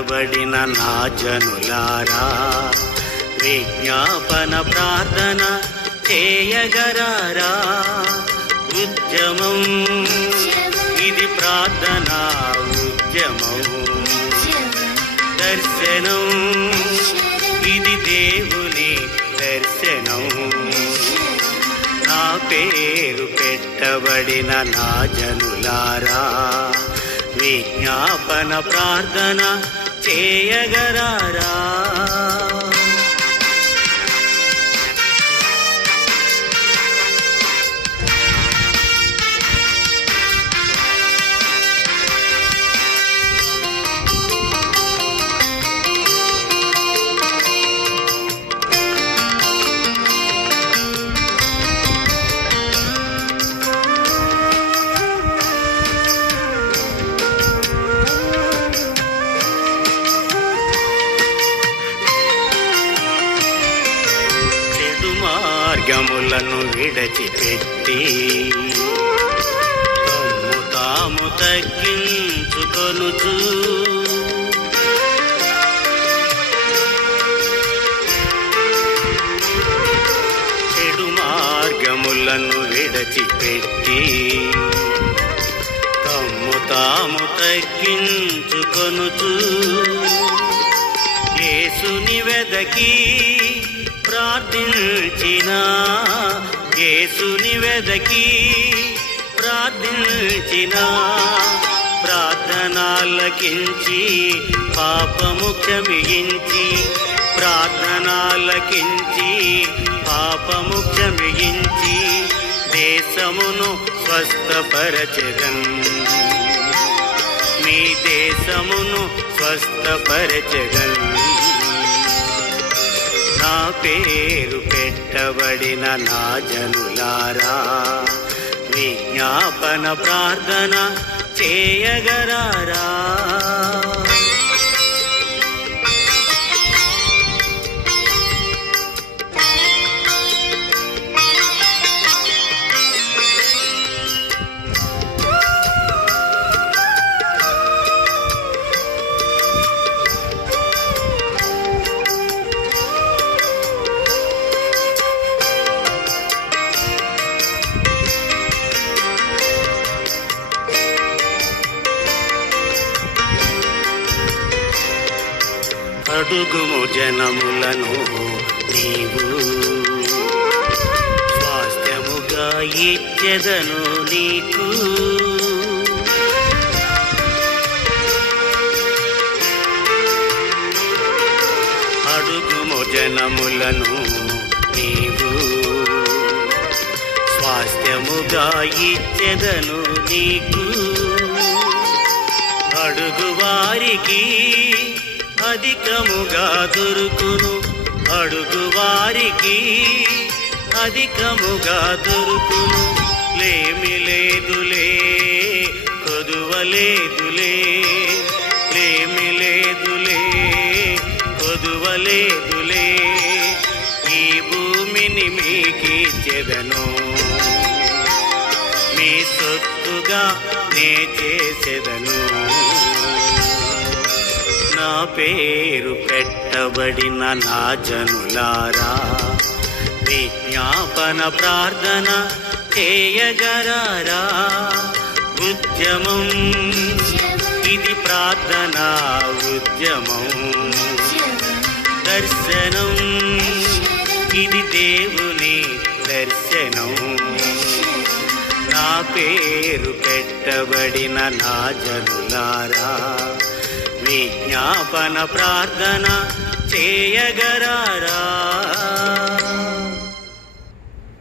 పెట్టబడిన నా జనులారా, విజ్ఞాపన ప్రార్థన చేయగరారా. ఉద్యమం ఇది ప్రార్థన ఉద్యమం, దర్శనం ఇది దేవుని దర్శనం. నా పేరు పెట్టబడిన నా జనులారా, విజ్ఞాపన ప్రార్థన చేయగరారా. మార్గములను విడచిపెట్టి తమ్ము తాము తగ్గించుకొనుచు, చెడు మార్గములను విడచిపెట్టి తమ్ము తాము తగ్గించుకొనుచు, యేసుని వెదకి ప్రార్థించిన, యేసుని వెదకి ప్రార్థించిన, ప్రార్థనాలకించి పాపము క్షమించి, ప్రార్థనాలకించి పాపము క్షమించి, దేశమును స్వస్థపరచెదన్, మీ దేశమును స్వస్థపరచెదన్. నా పేరు పెట్టబడిన నా జనులారా, విజ్ఞాపన ప్రార్థన చేయగరారా. అడుగుము జనములను నీవు, స్వాస్థ్యముగా ఇచ్చెదను నీకు. అడుగుము జనములను నీవు, స్వాస్థ్యముగా ఇచ్చెదను నీకు. అడుగువారికి అధికముగా దొరుకును, అడుగువారికి అధికముగా దొరుకును. లేమి లేదులే కొదువలేదులే, లేమి లేదులే కొదువలేదులే. ఈ భూమిని మీకిచ్చెదను, మీ సొత్తుగా నే చేసెదను. నా పేరు పెట్టబడిన నా జనులారా, విజ్ఞాపన ప్రార్థన చేయగరారా. ఉద్యమం ఇది ప్రార్థన ఉద్యమం, దర్శనం ఇది దేవుని దర్శనం. నా పేరు పెట్టబడిన నా జనులారా, విజ్ఞాపన ప్రార్థన చేయగరారా.